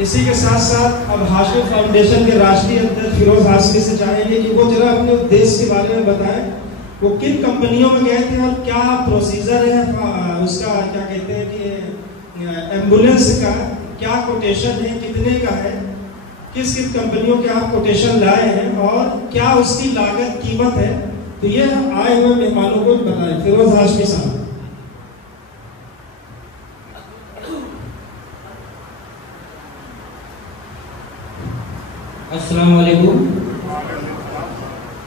इसी के साथ साथ अब हाशमी फाउंडेशन के राष्ट्रीय अध्यक्ष फिरोज हाशमी से चाहेंगे कि वो जरा अपने देश के बारे में बताएं, वो किन कंपनियों में गए थे और क्या प्रोसीजर है उसका, क्या कहते हैं कि एम्बुलेंस का क्या कोटेशन है, कितने का है, किस किस कंपनियों के आप कोटेशन लाए हैं और क्या उसकी लागत कीमत है। तो ये आए हुए मेहमानों को बताएं। फिरोज हाशमी साहब। अस्सलाम वालेकुम।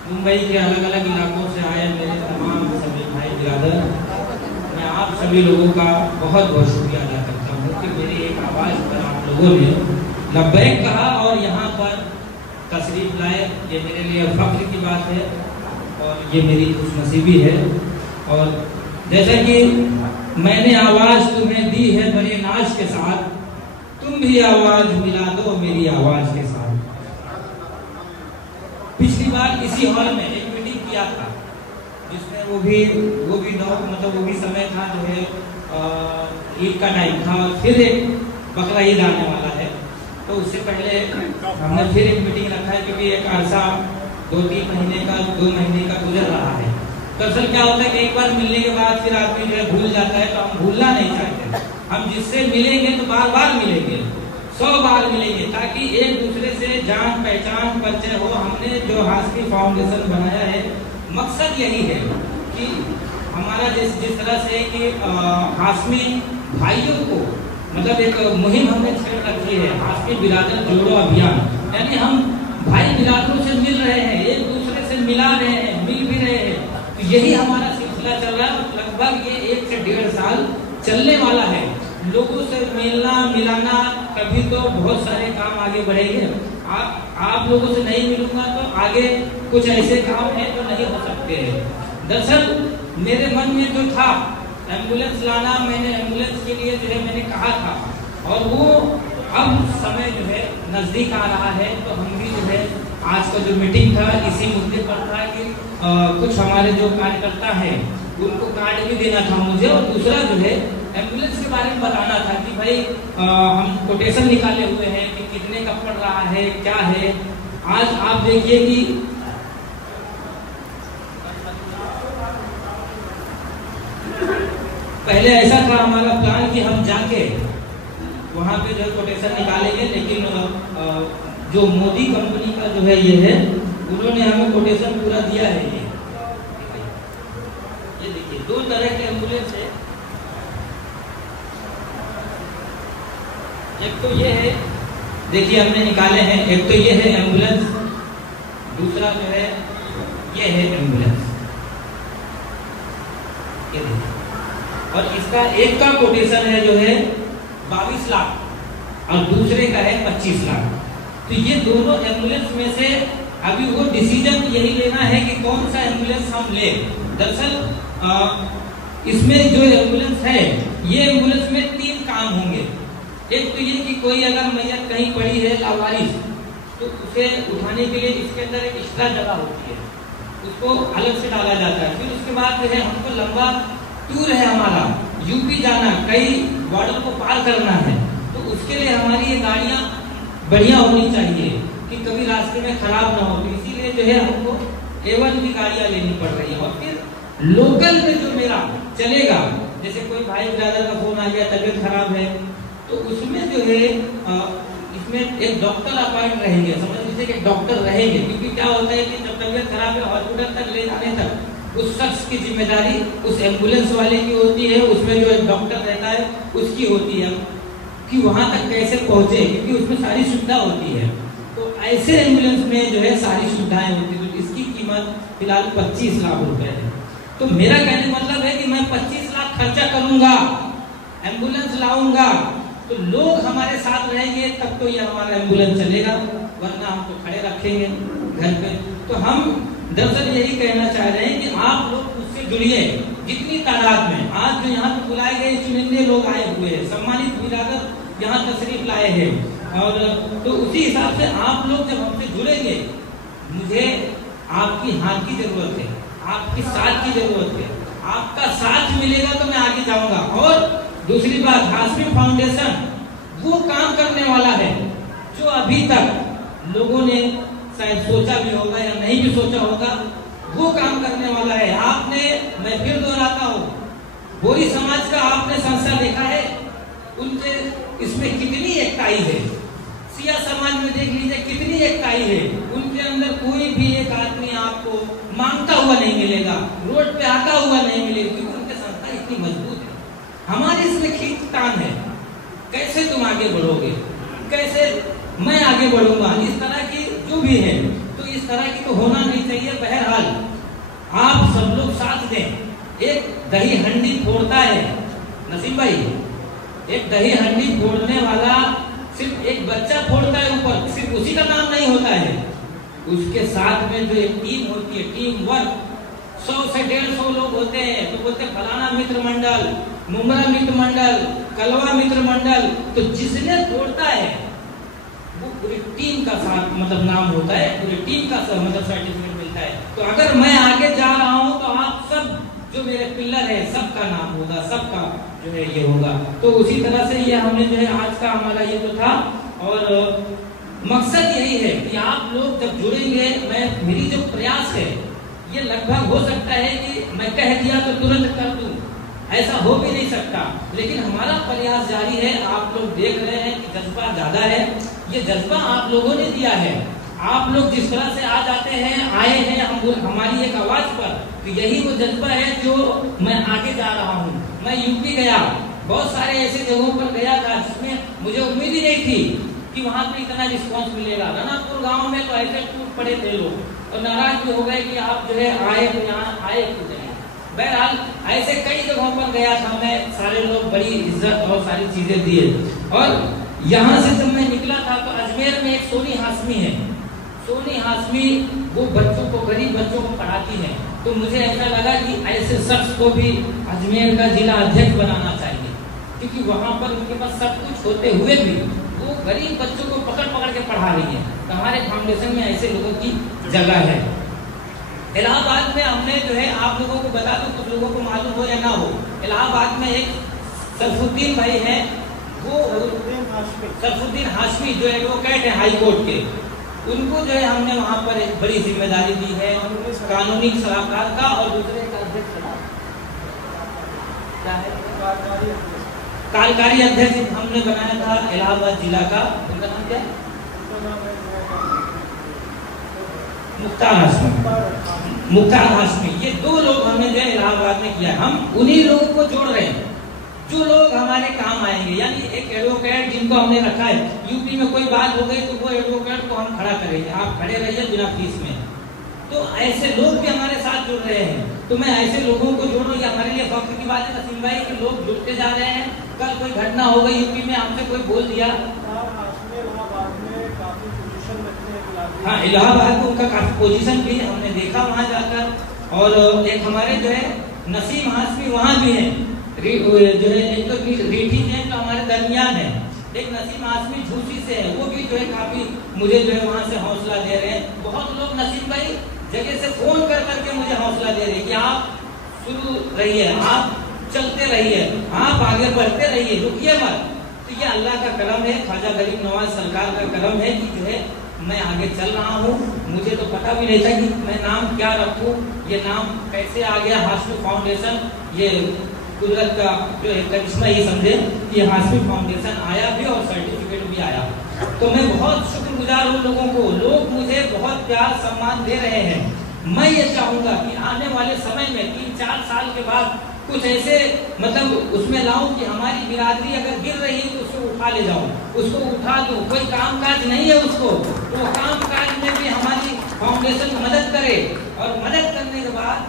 मुंबई के अलग अलग इलाकों से आए मेरे तमाम सभी भाई बिरादर, मैं आप सभी लोगों का बहुत बहुत शुक्रिया अदा करता हूँ कि मेरी एक आवाज़ पर आप लोगों ने लब्बैक कहा और यहाँ पर तशरीफ लाए। ये मेरे लिए फख्र की बात है और ये मेरी खुशनसीबी है। और जैसा कि मैंने आवाज़ तुम्हें दी है बड़े नाज के साथ, तुम भी आवाज़ मिला दो मेरी आवाज़ के साथ। पिछली बार इसी हॉल में एक मीटिंग किया था जिसमें वो भी समय था जो है ईद का टाइम था और फिर एक बकरा ईद आने वाला है, तो उससे पहले हमने फिर एक मीटिंग रखा है क्योंकि एक अरसा 2-3 महीने का 2 महीने का गुजर रहा है। दरअसल क्या होता है कि एक बार मिलने के बाद फिर आदमी जो है भूल जाता है, तो हम भूलना नहीं चाहते। हम जिससे मिलेंगे तो बार बार मिलेंगे, 100 बार मिलेंगे, ताकि एक दूसरे से जान पहचान परिचय हो। हमने जो हाशमी फाउंडेशन बनाया है, मकसद यही है कि हमारा जिस तरह से कि हाशमी भाइयों को मतलब एक मुहिम हमने छेड़ रखी है, हाशमी बिरादर जोड़ो अभियान, यानी हम भाई बिरादरों से मिल रहे हैं, एक दूसरे से मिला रहे हैं, मिल भी रहे हैं। तो यही हमारा सिलसिला चल रहा है। लगभग ये 1 से 1.5 साल चलने वाला है। लोगों से मिलना मिलाना, कभी तो बहुत सारे काम आगे बढ़ेंगे। आप लोगों से नहीं मिलूंगा तो आगे कुछ ऐसे काम हैं जो नहीं हो सकते हैं। दरअसल मेरे मन में जो था एम्बुलेंस लाना, मैंने एम्बुलेंस के लिए जो है मैंने कहा था, और वो अब समय जो है नजदीक आ रहा है। तो हम भी जो है आज का जो मीटिंग था इसी मुद्दे पर था कि कुछ हमारे जो कार्यकर्ता हैं उनको कार्ड भी देना था मुझे, और दूसरा जो है एम्बुलेंस के बारे में बताना था कि भाई हम कोटेशन निकाले हुए हैं कि कितने का पड़ रहा है, क्या है। आज आप देखिए कि पहले ऐसा था हमारा प्लान कि हम जाके वहां पे जो कोटेशन निकालेंगे, लेकिन जो मोदी कंपनी का जो है ये है, उन्होंने हमें कोटेशन पूरा दिया है। ये देखिए 2 तरह के एम्बुलेंस है। एक तो ये है, देखिए हमने निकाले हैं, एक तो ये है एम्बुलेंस, दूसरा जो है ये है एम्बुलेंस, ये देखिए। और इसका एक का कोटेशन है जो है 22 लाख और दूसरे का है 25 लाख। तो ये दोनों एम्बुलेंस में से अभी वो डिसीजन यही लेना है कि कौन सा एम्बुलेंस हम ले। दरअसल इसमें जो एम्बुलेंस है, ये एम्बुलेंस में 3 काम होंगे। एक तो ये कि कोई अगर मैयत कहीं पड़ी है लावारिस, तो उसे उठाने के लिए इसके अंदर एक एक्स्ट्रा जगह होती है, उसको अलग से डाला जाता है। फिर उसके बाद जो है हमको लंबा टूर है हमारा, यूपी जाना, कई बॉर्डर को पार करना है, तो उसके लिए हमारी ये गाड़ियाँ बढ़िया होनी चाहिए कि कभी रास्ते में खराब ना हो। तो इसीलिए जो है हमको A1 की गाड़ियाँ लेनी पड़ रही है। और फिर लोकल में जो मेरा चलेगा, जैसे कोई भाई ब्रदर का फोन आ गया, तबीयत खराब है, तो उसमें जो है इसमें एक डॉक्टर अपॉइंट रहेंगे, समझ लीजिए कि डॉक्टर रहेंगे। क्योंकि क्या होता है कि जब तबीयत खराब है, हॉस्पिटल तक ले जाने तक उस शख्स की जिम्मेदारी उस एम्बुलेंस वाले की होती है, उसमें जो एक डॉक्टर रहता है उसकी होती है कि वहां तक कैसे पहुंचे, क्योंकि उसमें सारी सुविधा होती है। तो ऐसे एम्बुलेंस में जो है सारी सुविधाएं होती है। तो इसकी कीमत फिलहाल 25 लाख रुपए है। तो मेरा कहने मतलब है कि मैं 25 लाख खर्चा करूंगा, एम्बुलेंस लाऊंगा, तो लोग हमारे साथ रहेंगे तब तो ये हमारा एम्बुलेंस चलेगा, वरना हम तो खड़े रखेंगे घर पे। तो हम दरअसल यही कहना चाह रहे हैं कि आप लोग उससे जुड़िए जितनी तादाद में। आज जो यहाँ पे बुलाए गए चुनिंदे लोग आए हुए हैं, सम्मानित बिरादर यहाँ तशरीफ लाए हैं, और तो उसी हिसाब से आप लोग जब हमसे जुड़ेंगे, मुझे आपकी हाथ की जरूरत है, आपकी साथ की जरूरत है। आपका साथ मिलेगा तो मैं आगे जाऊंगा। और दूसरी बात, हाशमी फाउंडेशन वो काम करने वाला है अभी तक लोगों ने शायद सोचा भी होगा या नहीं भी सोचा होगा, वो काम करने वाला है। आपने, मैं फिर दोहराता हूँ, बोरी समाज का आपने संस्था देखा है, उनके इसमें कितनी एकताई है। सिया समाज में देख लीजिए कितनी एकताई है, उनके अंदर कोई भी एक आदमी आपको मांगता हुआ नहीं मिलेगा, रोड पे आता हुआ नहीं मिलेगा, क्योंकि उनकी संस्था इतनी मजबूत है। हमारे इसमें खींचतान है, कैसे तुम आगे बढ़ोगे, कैसे मैं आगे बढ़ूंगा, इस तरह की जो भी है, तो इस तरह की तो होना नहीं चाहिए। बहरहाल आप सब लोग साथ दें। एक दही हंडी फोड़ता है नसीम भाई, एक दही हंडी फोड़ने वाला सिर्फ एक बच्चा फोड़ता है ऊपर, सिर्फ उसी का नाम नहीं होता है, उसके साथ में जो एक टीम होती है, टीम वर्क, 100 से 150 लोग होते हैं। तो बोलते हैं फलाना मित्र मंडल, मुमरा मित्र मंडल, कलवा मित्र मंडल। तो जिसने फोड़ता है वो पूरी टीम का साथ मतलब नाम होता है, पूरी टीम का मतलब सर्टिफिकेट मिलता है। तो अगर मैं आगे जा रहा हूँ तो आप सब जो मेरे पिलर है सबका नाम होगा, सबका जो है ये होगा। तो उसी तरह से ये हमने जो है आज का हमारा ये जो था, और मकसद यही है कि आप लोग जब जुड़ेंगे, मेरी जो प्रयास है ये लगभग हो सकता है कि मैं कह दिया तो तुरंत कर दूं, ऐसा हो भी नहीं सकता, लेकिन हमारा प्रयास जारी है। आप लोग देख रहे हैं कि जज्बा ज्यादा है, ये जज्बा आप लोगों ने दिया है। आप लोग जिस तरह से आ जाते हैं, आए हैं हमारी एक आवाज पर, तो यही वो जज्बा है जो मैं आगे जा रहा हूँ। मैं यूपी गया, बहुत सारे ऐसे जगहों पर गया था जिसमें मुझे उम्मीद ही नहीं थी कि वहां पर इतना रिस्पॉन्स मिलेगा। रनापुर गांव में तो ऐसे टूट पड़े थे लोग और नाराज भी हो गए कि आप जो है आए तो यहाँ आए क्यों नहीं। बहरहाल ऐसे कई जगहों पर गया था मैं, सारे लोग बड़ी इज्जत और सारी चीजें दिए। और यहाँ से जब मैं निकला था तो अजमेर में एक सोनी हाशमी है, सोनी हाशमी वो बच्चों को, गरीब बच्चों को पढ़ाती है। तो मुझे ऐसा लगा कि ऐसे शख्स को भी अजमेर का जिला अध्यक्ष बनाना चाहिए, क्योंकि वहाँ पर उनके पास सब कुछ होते हुए भी वो गरीब बच्चों को पकड़ पकड़ के पढ़ा रही है। तो हमारे फाउंडेशन में ऐसे लोगों की जगह है। इलाहाबाद में हमने जो है, आप लोगों को बता दूं, कुछ लोगों को मालूम हो या ना हो, इलाहाबाद में एक सरफुद्दीन भाई है, वो सरफुद्दीन हाशमी जो एडवोकेट है हाई कोर्ट के, उनको जो है हमने वहाँ पर एक बड़ी जिम्मेदारी दी है, कानूनी सलाहकार का, और दूसरे का अध्यक्ष क्या है, कार्यकारी अध्यक्ष हमने बनाया था इलाहाबाद जिला का। उनका नाम क्या है? मुख्तार हाशमी। मुख्तार हाशमी, ये दो लोग हमने जो है इलाहाबाद में किया। हम उन्हीं लोगों को जोड़ रहे हैं जो लोग हमारे काम आएंगे। यानी एक एडवोकेट जिनको हमने रखा है, यूपी में कोई बात हो गई तो वो एडवोकेट को हम खड़ा करेंगे, आप खड़े रहिए बिना फीस में। तो ऐसे लोग भी हमारे साथ जुड़ रहे हैं। तो मैं ऐसे लोगों को जोड़ूं, ये हमारे लिए फख्र की बात है नसीम भाई कि लोग जुड़ते जा रहे हैं। कल कोई घटना हो गई यूपी में, हमसे कोई बोल दिया, हाँ इलाहाबाद में उनका काफी पोजीशन भी हमने देखा वहाँ जाकर। और एक हमारे जो है नसीम हाशमी वहाँ भी है, जो है एक तो रीठी जैन तो हमारे दरमियान है, एक नसीम हाशमी झूसी से है, वो भी जो है काफी मुझे जो है वहाँ से हौसला दे रहे हैं। बहुत लोग नसीम भाई जगह से फोन कर करके मुझे हौसला दे रहे हैं कि आप शुरू रहिए, आप चलते रहिए, आप आगे बढ़ते रहिए, रुकिए मत। तो ये अल्लाह का करम है, ख्वाजा गरीब नवाज सरकार का करम है कि जो है मैं आगे चल रहा हूँ। मुझे तो पता भी नहीं था कि मैं नाम क्या रखूँ, ये नाम कैसे आ गया हाशमी फाउंडेशन। ये कुदरत का जो है करिश्मा ये समझे कि हाशमी फाउंडेशन आया भी और सर्टिफिकेट भी आया। तो मैं बहुत शुक्रगुजार हूँ लोगों को, लोग मुझे बहुत प्यार सम्मान दे रहे हैं। मैं ये चाहूँगा कि आने वाले समय में 3-4 साल के बाद कुछ ऐसे मतलब उसमें लाऊं कि हमारी बिरादरी अगर गिर रही है तो उसको उठा ले जाऊं, उसको उठा दूं। कोई काम काज नहीं है उसको, तो काम काज में भी हमारी फाउंडेशन मदद करे, और मदद करने के बाद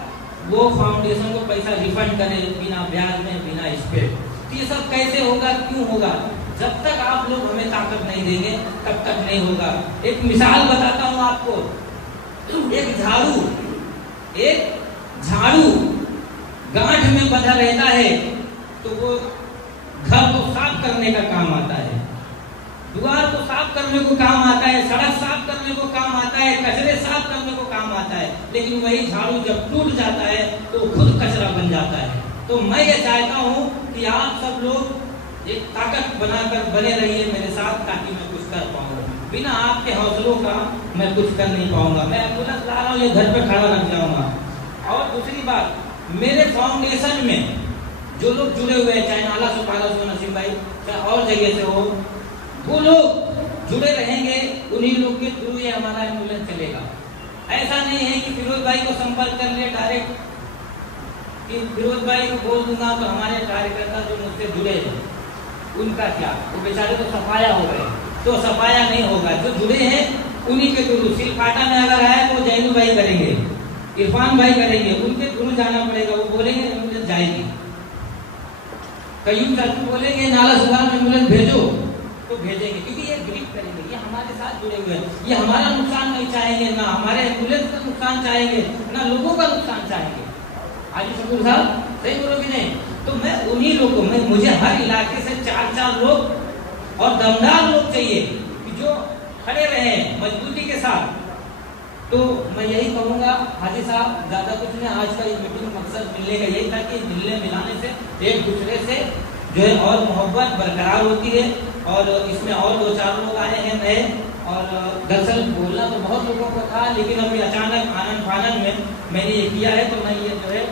वो फाउंडेशन को पैसा रिफंड करे बिना ब्याज में, बिना इस पे। तो ये सब कैसे होगा, क्यों होगा? जब तक आप लोग हमें ताकत नहीं देंगे तब तक नहीं होगा। एक मिसाल बताता हूँ आपको, एक झाड़ू गांठ में बंधा रहता है तो वो घर को साफ करने का काम आता है, द्वार को साफ करने को काम आता है, सड़क साफ करने को काम आता है, कचरे साफ करने को काम आता है। लेकिन वही झाड़ू जब टूट जाता है तो खुद कचरा बन जाता है। तो मैं ये चाहता हूँ कि आप सब लोग एक ताकत बनाकर बने रहिए मेरे साथ, ताकि मैं कुछ कर पाऊँ। बिना आपके हौसलों का मैं कुछ कर नहीं पाऊंगा। मैं एम्बुलेंस ला रहा हूँ, ये घर पे खड़ा रख जाऊंगा। और दूसरी बात, मेरे फाउंडेशन में जो लोग जुड़े हुए हैं, चाहे नाला सुपारा से नसीम भाई, चाहे और जगह से हो, वो लोग जुड़े रहेंगे, उन्हीं लोग के थ्रू ये हमारा एम्बुलेंस चलेगा। ऐसा नहीं है कि फिरोज भाई को संपर्क कर ले डायरेक्ट, कि फिरोज भाई को बोल दूंगा तो हमारे कार्यकर्ता जो मुझसे जुड़े हैं उनका क्या, वो बेचारे तो सफाया हो गए, तो सफाया नहीं होगा। जो जुड़े हैं उन्हीं के थ्रू, सिलफाटा में अगर आए तो जैनू भाई करेंगे, इरफान भाई करेंगे, उनके थ्रू जाना पड़ेगा। वो बोलेंगे एम्बुलेंस जाएगी, कयूम चाचू बोलेंगे नाला सुधार में एम्बुलेंस भेजो तो भेजेंगे, क्योंकि ये ग्रिप करेंगे, ये हमारे साथ जुड़े हुए हैं, ये हमारा नुकसान नहीं चाहेंगे, ना हमारे एम्बुलेंस का नुकसान चाहेंगे, ना लोगों का नुकसान चाहेंगे। हाजी शकूर साहब सही बोलोगे नहीं? तो मैं उन्हीं लोगों में, मुझे हर इलाके से 4-4 लोग और दमदार लोग चाहिए कि जो खड़े रहे मजबूती के साथ। तो मैं यही कहूँगा हाजी साहब, ज़्यादा कुछ नहीं, आज का ये मीटिंग मकसद मिलने का यही था कि मिलने मिलाने से एक दूसरे से जो है और मोहब्बत बरकरार होती है। और इसमें और 2-4 लोग आए हैं नए, और दरअसल बोलना तो बहुत लोगों को था, लेकिन अभी अचानक आनंद फानन में मैंने ये किया है, तो मैं ये जो है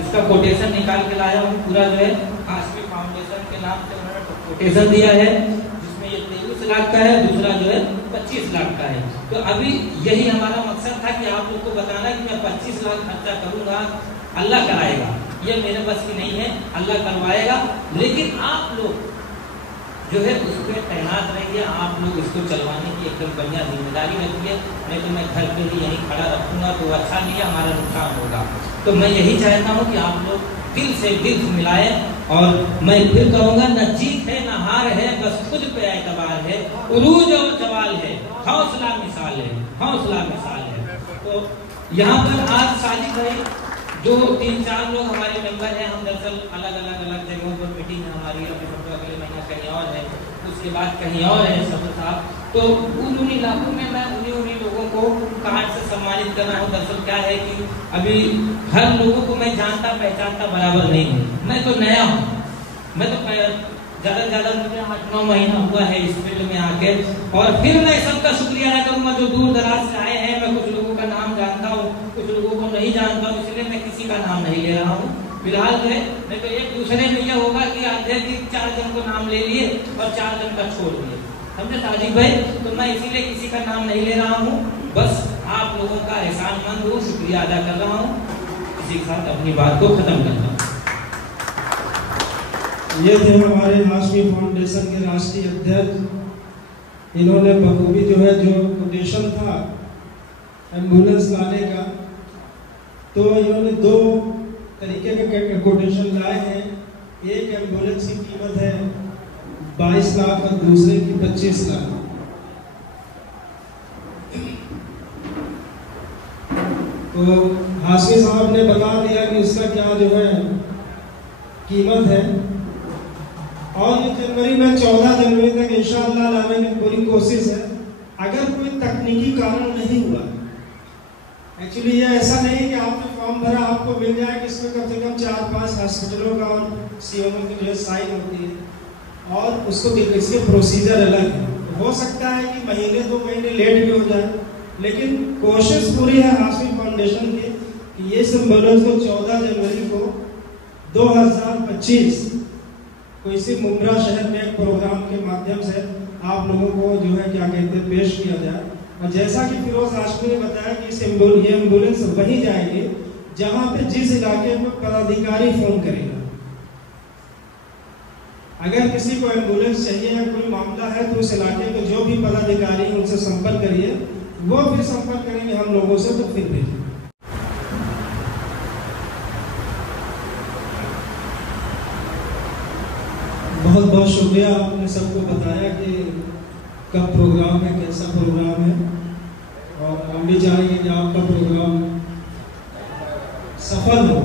इसका कोटेशन निकाल के लाया हूँ। पूरा जो है हाशमी फाउंडेशन के नाम से उन्होंने कोटेशन दिया है, जिसमें ये 23 लाख का है, दूसरा जो है 25 लाख का है। तो अभी यही हमारा मकसद था कि आप लोग को बताना कि मैं 25 लाख खर्चा करूंगा, अल्लाह कराएगा, ये मेरे बस की नहीं है, अल्लाह करवाएगा। लेकिन आप लोग जो है उस पर तैनात रहिए, आप लोग इसको चलवाने की एकदम बढ़िया जिम्मेदारी रखिए, नहीं तो मैं घर पे ही यहीं खड़ा रखूंगा तो अच्छा नहीं है, हमारा नुकसान होगा। तो मैं यही चाहता हूँ कि आप लोग दिल से मिलाएं। और मैं फिर कहूँगा, न जीत है न हार है, बस खुद पे एतबार है, उरूज और जवाल है, हौसला मिसाल है, हौसला मिसाल है। तो यहाँ पर आज साजिद भाई, जो 3-4 लोग हमारे मेंबर हैं, हम दरअसल अलग जगहों पर मीटिंग है हमारी, अभी अगले महीना कहीं और है, उसके बाद कहीं और है सब साहब। तो उन इलाकों में मैं उन्हीं लोगों को कार्ड से सम्मानित करना हूँ। दरअसल क्या है कि अभी हर लोगों को मैं जानता पहचानता बराबर नहीं हूँ, मैं तो नया हूँ, मैं तो ज़्यादा मुझे 8-9 महीना हुआ है इस फील्ड में आके। और फिर मैं सबका शुक्रिया अदा करूँगा जो दूर दराज से आए हैं। मैं कुछ लोगों का नाम जानता हूँ, कुछ लोगों को नहीं जानता हूँ, इसलिए मैं किसी का नाम नहीं ले रहा हूँ फिलहाल जो है। नहीं तो एक दूसरे में यह होगा कि आधे दिन 4 जन को नाम ले लिए और 4 जन का छोड़ दिए, समझे साजिद भाई? तो मैं इसीलिए किसी का नाम नहीं ले रहा हूँ, बस आप लोगों का एहसानमंद हूँ, शुक्रिया अदा कर रहा हूँ। इसी के साथ अपनी बात को खत्म करता हूँ। ये थे हमारे हाशमी फाउंडेशन के राष्ट्रीय अध्यक्ष। इन्होंने बखूबी जो है, जो कोटेशन था एम्बुलेंस लाने का, तो इन्होंने 2 तरीके के कोटेशन लाए हैं। एक एम्बुलेंस की कीमत है 22 लाख और दूसरे की 25 लाख। तो हाशमी साहब ने बता दिया कि इसका क्या जो है कीमत है। और ये जनवरी में 14 जनवरी तक इंशाअल्लाह लाने की पूरी कोशिश है। अगर कोई तकनीकी कारण नहीं हुआ, एक्चुअली ये ऐसा नहीं है कि आपने फॉर्म भरा आपको मिल जाए कि इसमें कम से कम 4-5 हॉस्पिटलों का और सीएमओ की जो है साइन होती है और उसको इसके प्रोसीजर अलग है। हो सकता है कि महीने 2 महीने लेट भी हो जाए, लेकिन कोशिश पूरी है हाशमी फाउंडेशन की कि ये एम्बुलेंस को 14 जनवरी को 2025 को इसी मुंब्रा शहर में एक प्रोग्राम के माध्यम से आप लोगों को जो है क्या कहते हैं पेश किया जाए। और जैसा कि फिरोज हाशमी ने बताया कि ये एम्बुलेंस वहीं जाएगी जहां पे जिस इलाके में पदाधिकारी फोन करेगा। अगर किसी को एम्बुलेंस चाहिए या कोई मामला है तो उस इलाके के जो भी पदाधिकारी उनसे संपर्क करिए, वो फिर संपर्क करेंगे हम लोगों से, तो फिर भेजिए। बहुत बहुत शुक्रिया, आपने सबको बताया कि कब प्रोग्राम है, कैसा प्रोग्राम है, और हम भी चाहेंगे कि आपका प्रोग्राम सफल हो।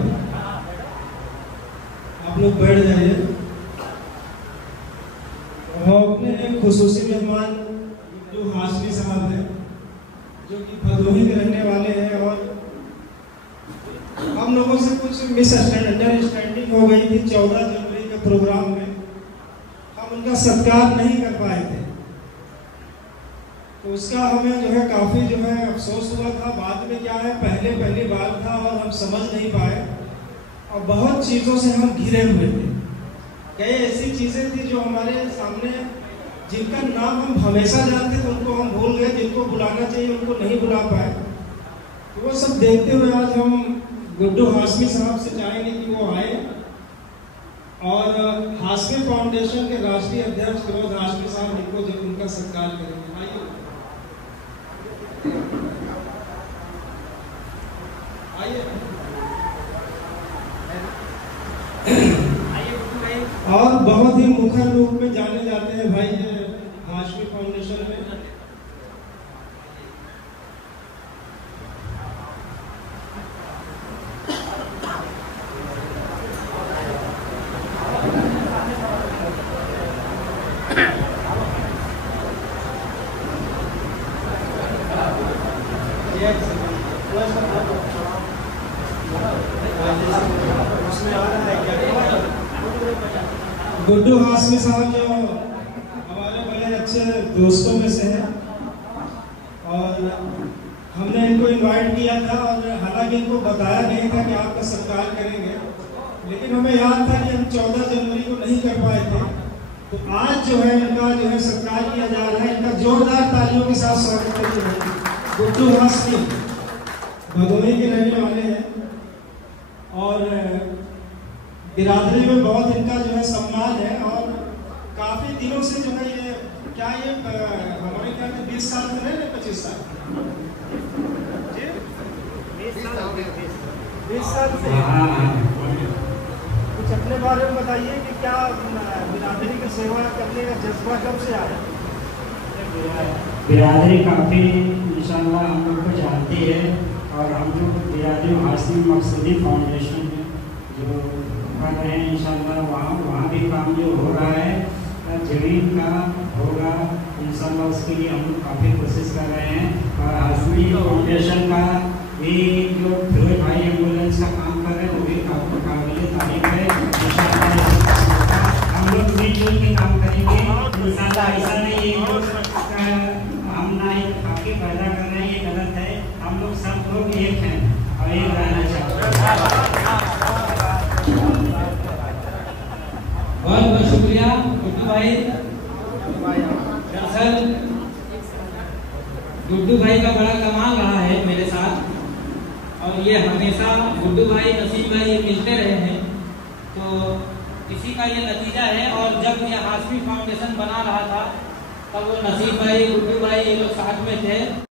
आप लोग बैठ जाइए। और अपने एक खुसूसी मेहमान जो हाशमी साहब हैं, जो कि भदोही के रहने वाले हैं, और हम लोगों से कुछ मिसअंडरस्टैंडिंग हो गई थी 14 जनवरी के प्रोग्राम में, हम उनका सत्कार नहीं कर पाए थे। तो उसका हमें जो है काफ़ी जो है अफसोस हुआ था। बाद में क्या है, पहली बार था और हम समझ नहीं पाए और बहुत चीज़ों से हम घिरे हुए थे। कई ऐसी चीज़ें थी जो हमारे सामने, जिनका नाम हम हमेशा जानते थे उनको हम भूल गए, जिनको बुलाना चाहिए उनको नहीं बुला पाए। तो वो सब देखते हुए आज हम गुड्डू हाशमी साहब से चाहेंगे कि वो आए और हाशमी फाउंडेशन के राष्ट्रीय अध्यक्ष फिरोज हाशमी साहब इनको जब उनका सत्कार करेंगे। आइए और बहुत ही मुखर रूप में जाने जाते हैं भाई हाशमी फाउंडेशन में। गुड्डू हाशमी साहब जो हमारे बड़े अच्छे दोस्तों में से हैं और हमने इनको इनवाइट किया था और हालांकि इनको बताया नहीं था कि आपका सत्कार करेंगे, लेकिन हमें याद था कि हम 14 जनवरी को नहीं कर पाए थे। तो आज जो है इनका जो है सत्कार किया जा रहा है। इनका जोरदार तालियों के साथ स्वागत करिए। गुड्डू हाशमी भदोही के रहने वाले हैं और बिरादरी में बहुत इनका जो है सम्मान है और काफी दिनों से जो है ये क्या ये हमारे ख्याल में 20 साल से रहे 25 साल 20 साल से। कुछ अपने बारे में बताइए कि क्या बिरादरी की सेवा करने का जज्बा कब से आया? बिरादरी काफ़ी इंशाल्लाह हम लोग को जानती है और हम लोग बिरादरी हाशमी मकसूदी फाउंडेशन जो कर रहे हैं इंशाल्लाह वहाँ भी काम जो हो रहा है ज़मीन का होगा इंशाल्लाह, उसके लिए हम लोग काफ़ी कोशिश कर रहे हैं। और हाशमी फाउंडेशन का ये जो फिरोज भाई एम्बुलेंस का काम कर रहे हैं वो भी काफ़ी काबिल तारीफ है। इंशाल्लाह हम लोग मिलजुल के काम करेंगे इंशाल्लाह। ऐसा नहीं है हम ना ही काफ़ी पैदा कर रहे हैं, ये गलत है। हम लोग सब लोग एक हैं और एक रहना चाहते हैं। बहुत बहुत शुक्रिया गुड्डू भाई। दरअसल गुड्डू भाई का बड़ा कमाल रहा है मेरे साथ और ये हमेशा गुड्डू भाई नसीम भाई मिलते रहे हैं, तो इसी का ये नतीजा है। और जब ये हाशमी फाउंडेशन बना रहा था तब वो नसीम भाई गुड्डू भाई ये लोग साथ में थे।